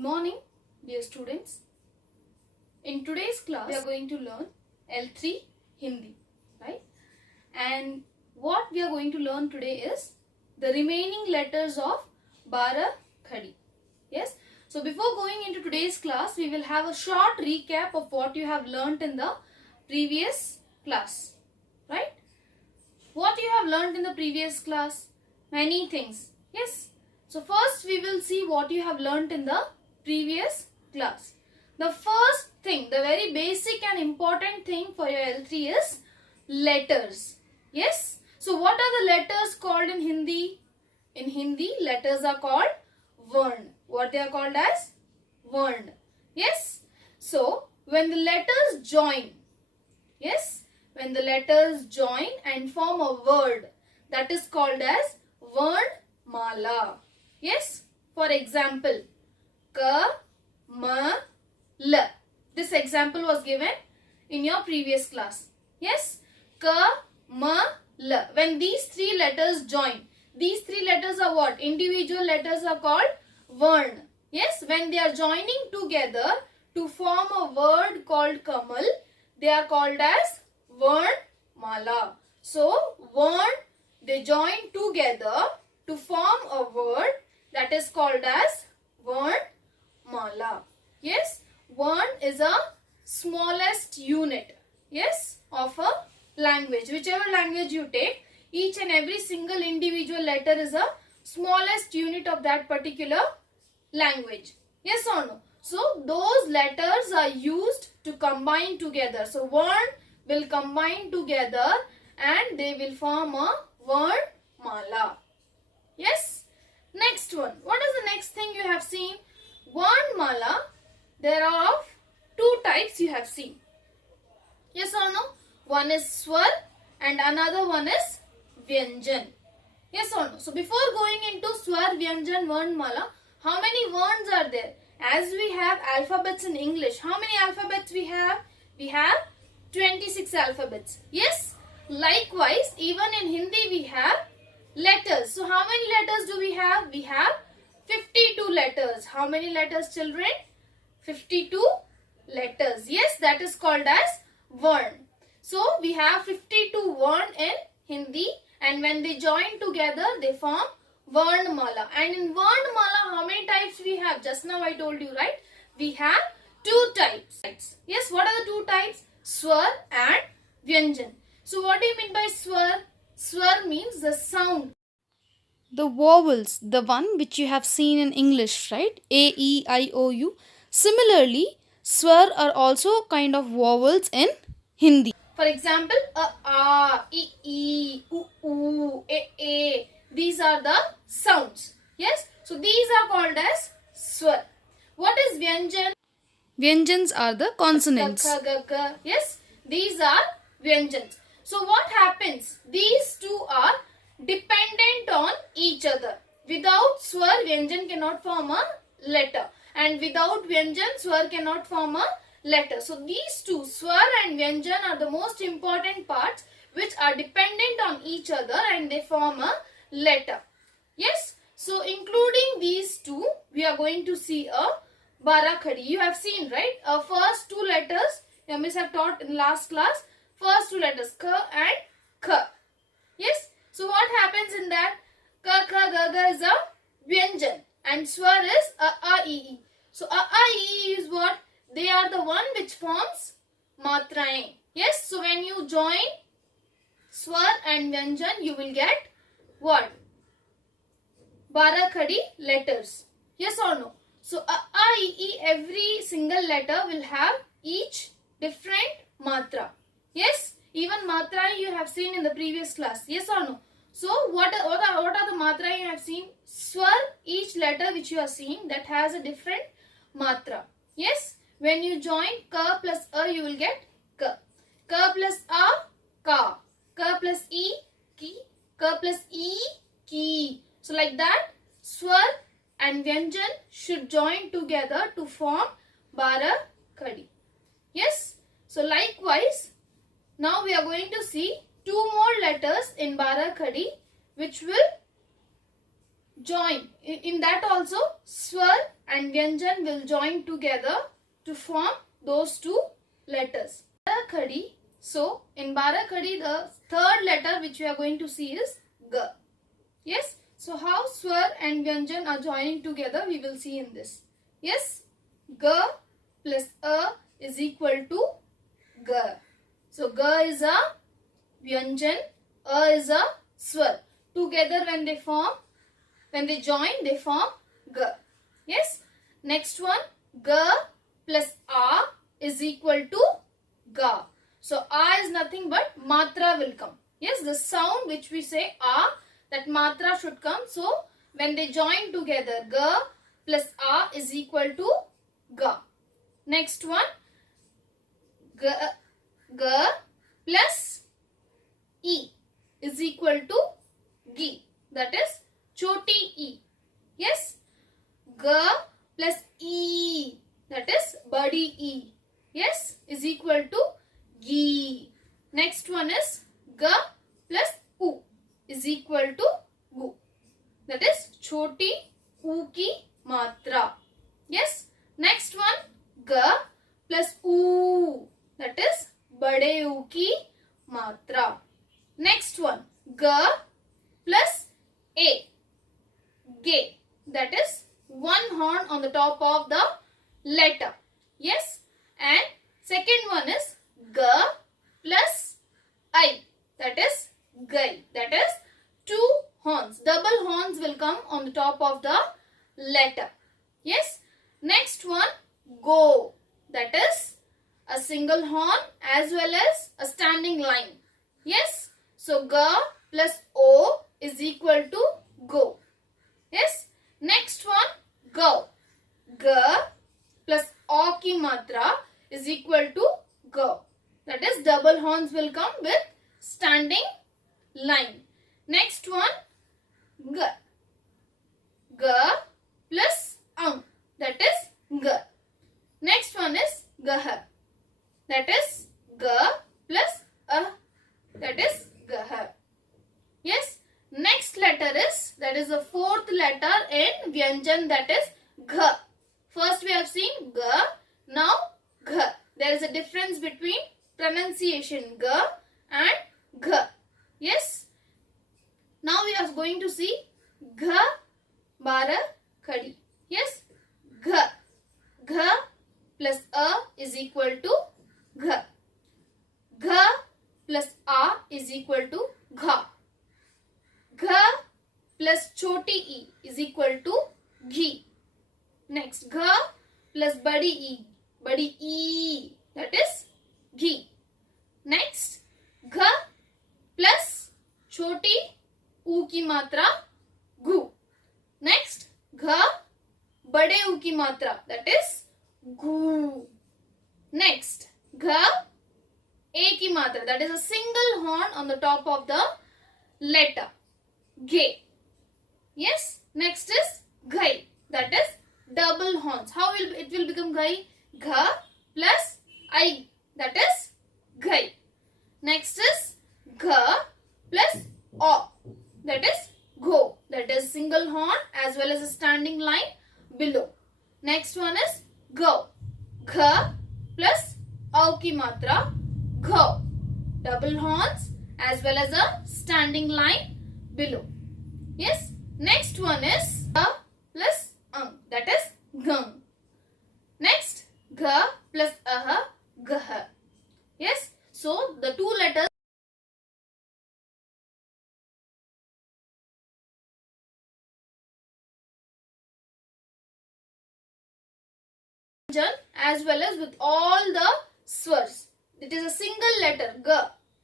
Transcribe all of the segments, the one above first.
morning, dear students. In today's class, we are going to learn L3 Hindi, right? And what we are going to learn today is the remaining letters of Bara Khadi. Yes? So before going into today's class, we will have a short recap of what you have learnt in the previous class, right? What you have learnt in the previous class? Many things. Yes? So first we will see what you have learnt in the previous class. The first thing, the very basic and important thing for your L3 is letters. Yes? So what are the letters called in Hindi? In Hindi, letters are called Varn. What they are called as? Varn. Yes? So when the letters join, yes? When the letters join and form a word, that is called as Varnmala. Yes? For example, Ka, Ma, La. This example was given in your previous class. Yes? Ka, Ma, La. When these three letters join, these three letters are what? Individual letters are called Varn. Yes? When they are joining together to form a word called Kamal, they are called as Varnmala. So, Varn, they join together to form a word that is called as Varnmala. Yes, Varn is a smallest unit, yes, of a language. Whichever language you take, each and every single individual letter is a smallest unit of that particular language. Yes or no? So, those letters are used to combine together. So, Varn will combine together and they will form a Varnmala. Yes? Next one. What is the next thing you have seen? Varnmala, there are of two types you have seen. Yes or no? One is Swar and another one is Vyanjan. Yes or no? So before going into Swar, Vyanjan, Varnmala, how many Varns are there? As we have alphabets in English, how many alphabets we have? We have 26 alphabets. Yes? Likewise, even in Hindi we have letters. So how many letters do we have? We have 52 letters. How many letters, children? 52 letters. Yes, that is called as Varn. So we have 52 Varn in Hindi, and when they join together, they form Varnmala. And in Varnmala, how many types we have? Just now I told you, right? We have two types. Yes, what are the two types? Swar and Vyanjan. So what do you mean by Swar? Swar means the sound. The vowels, the one which you have seen in English, right? A, E, I, O, U. Similarly, swar are also kind of vowels in Hindi. For example, a, I, u, e. These are the sounds. Yes? So these are called as swar. What is Vyanjan? Vyanjans are the consonants. Yes? These are Vyanjans. So what happens? These two are dependent on each other. Without swar, Vyanjan cannot form a letter. And without Vyanjan, swar cannot form a letter. So these two, swar and Vyanjan, are the most important parts which are dependent on each other and they form a letter. Yes? So including these two, we are going to see a Bara Khadi. You have seen, right? First two letters, your miss have taught in last class. First two letters, Ka and Kha. Yes? So what happens in that? Ka, Kha, Ga, Ga is a Vyanjan. And Swar is a, I, E. So a, I, E is what? They are the one which forms Matraएं. Yes? So when you join Swar and Vyanjan, you will get what? Bara Khadi letters. Yes or no? So a, I, E, every single letter will have each different Matra. Yes? Even Matra you have seen in the previous class. Yes or no? So what are the Matra you have seen? Swar, each letter which you are seeing, that has a different Matra. Yes? When you join Ka plus A, you will get Ka. Ka plus A, Ka. Ka plus E, Ki. Ka plus E, Ki. So like that, Swar and Vyanjan should join together to form Bara Khadi. Yes? So likewise, now we are going to see two more letters in Bara Khadi which will join. In that also, swar and vyanjan will join together to form those two letters. Barakhadi. So, in Barakhadi, the third letter which we are going to see is G. Yes. So, how swar and vyanjan are joining together, we will see in this. Yes. G plus A is equal to G. So, G is a vyanjan, A is a swar. Together when they join, they form G. Yes. Next one, G plus A is equal to Ga. So, A is nothing but matra will come. Yes, the sound which we say A, that matra should come. So, when they join together, G plus A is equal to Ga. Next one, G plus E is equal to Gi. That is choti E. Yes, G plus E, that is badi E. Yes, is equal to Gi. Next one is G plus U is equal to Gu. That is choti U ki matra. Yes. Next one, G plus U, that is bade U ki matra. Next one, G plus A, Ge, that is one horn on the top of the letter. Yes. And second one is G plus I, that is Gai, that is two horns. Double horns will come on the top of the letter. Yes. Next one, Go, that is a single horn as well as a standing line. Yes. So, G plus O is equal to Go. Yes. Next one, Go. G plus O ki matra is equal to Go. That is double horns will come with standing line. Next one, G. G plus Ang, that is G. Next one is Gah. That is G plus A, that is Gah. Yes. Next letter is, that is the fourth letter in Vyanjan, that is Gh. First we have seen G, now Gh. There is a difference between pronunciation G and Gh. Yes. Now we are going to see Gh Barakhadi. Yes. Gh. Gh plus A is equal to Gh. Gh plus A is equal to Gha. Gh plus choti E is equal to Ghi. Next, Gh plus badi E, that is Ghi. Next, Gh plus choti U ki matra, Gu. Next, Gh bade U ki matra, that is Gu. Next, Gh A ki matra, that is a single horn on the top of the letter, Ge. Yes. Next is Gai, that is double horns. How will it will become Gai? Gha plus I, that is Gai. Next is Gha plus O, that is Go, that is single horn as well as a standing line below. Next one is Go. Gha plus Au ki matra, Gho, double horns as well as a standing line below. Yes. Next one is G plus Ang, that is Gang. Next, G plus Aha, Gah. Yes. So, the two letters as well as with all the swars. It is a single letter, G.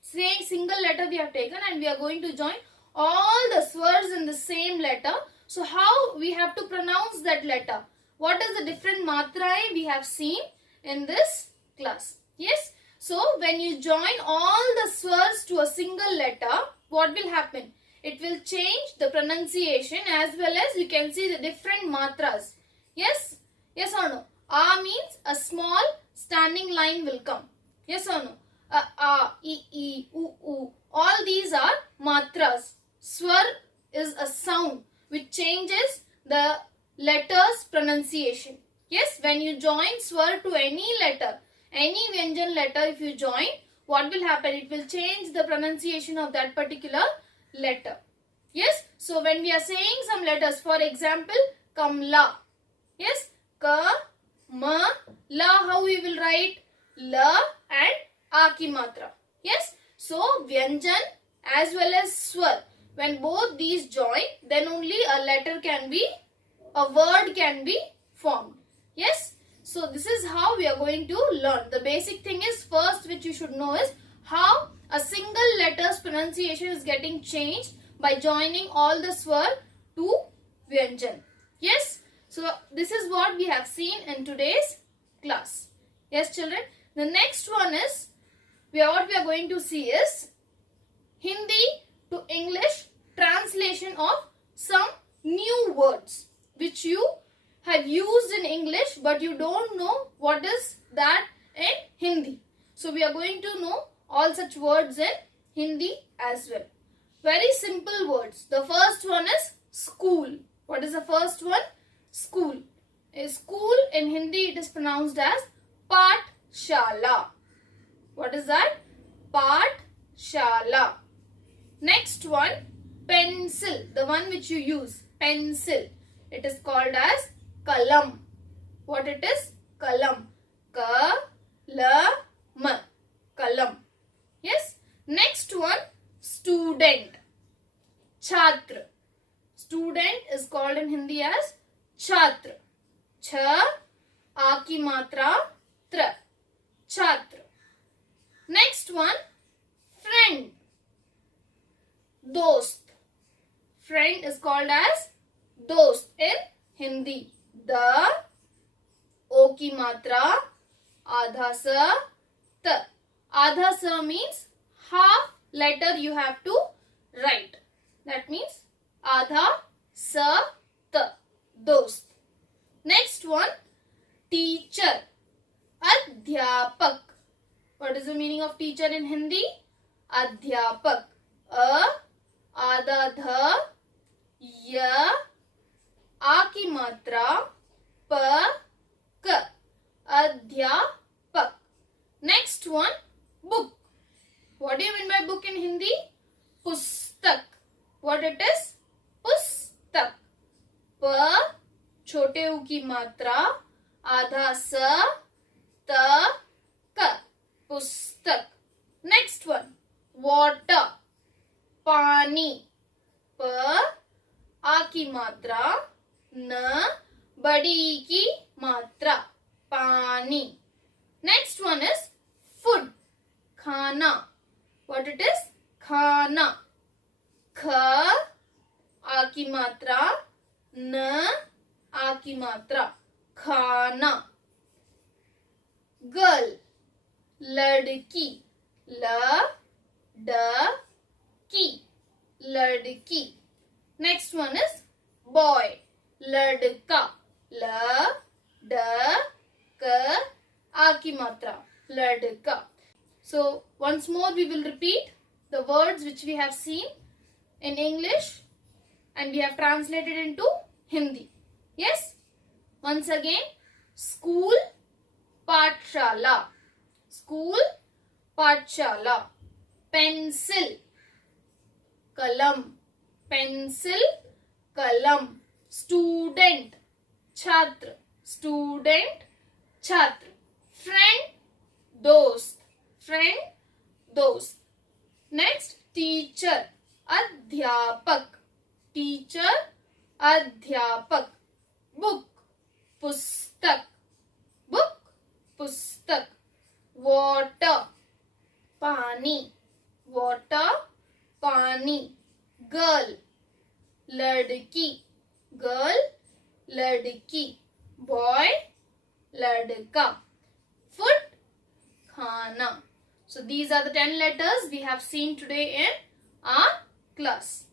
Same single letter we have taken and we are going to join all the swars in the same letter. So, how we have to pronounce that letter? What is the different matrae we have seen in this class? Yes. So, when you join all the swars to a single letter, what will happen? It will change the pronunciation as well as you can see the different matras. Yes? Yes or no? A means a small standing line will come. Yes or no? A, E, U. All these are matras. Swar is a sound which changes you join swar to any letter, any Vyanjan letter, if you join, what will happen? It will change the pronunciation of that particular letter. Yes. So when we are saying some letters, for example, Kamla. Yes. Ka, ma, la. How we will write? La and a ki matra. Yes. So Vyanjan as well as swar. When both these join, then only a letter can be, a word can be formed. Yes. So this is how we are going to learn. The basic thing is, first which you should know is how a single letter's pronunciation is getting changed by joining all the swar to Vyanjan. Yes. So this is what we have seen in today's class. Yes children. The next one is, what we are going to see is Hindi to English translation of some new words which you have used in English but you don't know what is that in Hindi. So we are going to know all such words in Hindi as well. Very simple words. The first one is school. What is the first one? School. A school in Hindi, it is pronounced as Pathshala. What is that? Pathshala. Next one, pencil. The one which you use, pencil. It is called as kalam. What it is? Kalam. Ka-la-m. Kalam. Yes. Next one, student. Chhatra. Student is called in Hindi as Chhatra. Cha, a ki matra, tra. Chhatra. Next one, friend. Dost. Friend is called as dost in Hindi. The, o ki matra, adha sa, ta. Adha sa means half letter you have to write. That means adha sa ta. Dost. Next one, teacher. Adhyapak. What is the meaning of teacher in Hindi? Adhyapak. A, adha, dha, ya, a ki matra, pa, ka. Adhyapak. Next one, book. What do you mean by book in Hindi? Pustak. What it is? Pustak. Pa, छोटे u की मात्रा, आधा स, ta, ka. Pustak. Next one, water. पानी. pa, a की मात्रा, न, बड़ी की मात्रा, पानी. Next one is food. खाना. What it is? खाना. kha, a की मात्रा, न, a की मात्रा, खाना. Girl. लड़की. ल, ड, की. लड़की. Next one is boy. लड़का. ल, ड, क, a की मात्रा, लड़का. So once more we will repeat the words which we have seen in English and we have translated into Hindi. Yes? Once again, school, Pathshala. School, Pathshala. Pencil, kalam. Pencil, kalam. Student, chhatra. Student, chhatra. Friend, dost. Friend, dost. Next, teacher, adhyapak. Teacher, adhyapak. Book, pustak. Book, pustak. Water, pani. Water, pani. Girl, ladki. Girl, ladki. Boy, ladka. Food, khana. So these are the 10 letters we have seen today in our class.